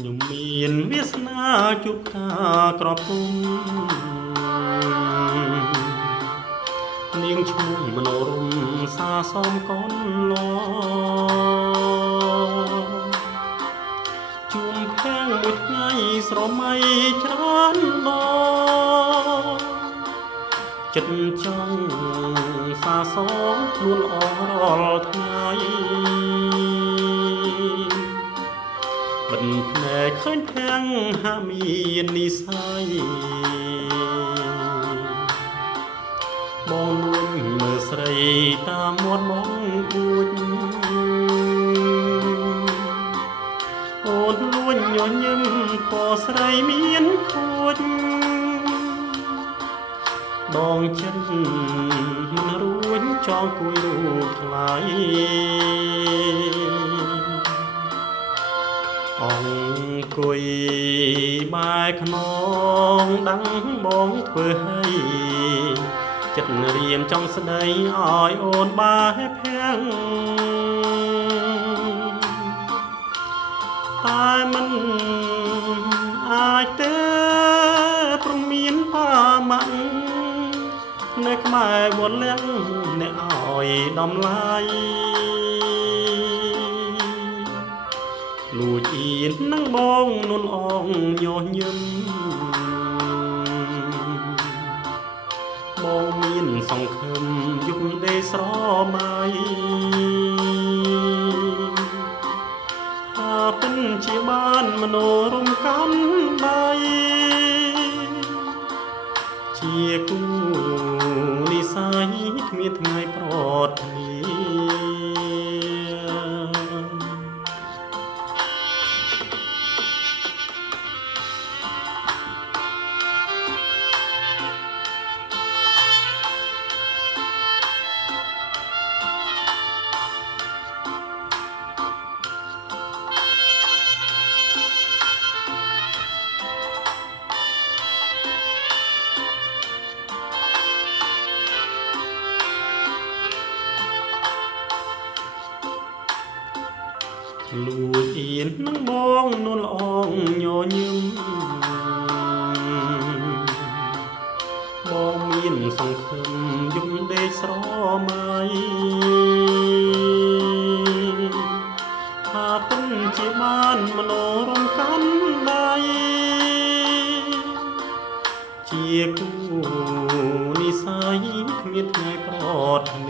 ខ្ញុំមានវាសនាជួបការក្របគុំនាងឈ្មោះមនោរម្យសាសមកូនឡជួមភាំងមួយថ្ងៃស្រមៃច្រើនដចិត្តចង់សាសមខ្លួនអស់រាល់ថ្ងៃបិទភ្នែកឃើញភាំងហាក់មាននិស្ស័យបងលួចមើលស្រីតាមមាត់បងអួចអូនលួចញញឹមពណ៌ស្រីមានខួចដងចិត្តមិនរួចចង់គួយរូបថ្លៃអង្គុយបែរខ្នងដឹងបងធ្វើឲ្យចិត្តរៀមចង់ស្ដីឲ្យអូនបែរភាំងតែមិនអាចទេព្រមមានបាម៉ាក់នៅក្បែរវត្តលៀងអ្នកឲ្យដំឡៃលួចអៀននឹងបងនួនអងញញឹមបងមានសង្ឃឹមយុគដេស្រមៃថាពិនជាបានមនោរម្យកាន់ដៃជាគូនិស្ស័យគ្មានថ្ងៃប្រត់គ្នាលួចអៀននឹងបងនួនអងញញឹមបងមានសង្ឃឹមយុគដេស្រមៃថាពិនជាបានមនោរម្យកាន់ដៃជាគូនិស្ស័យគ្មានថ្ងៃប្រត់គ្នា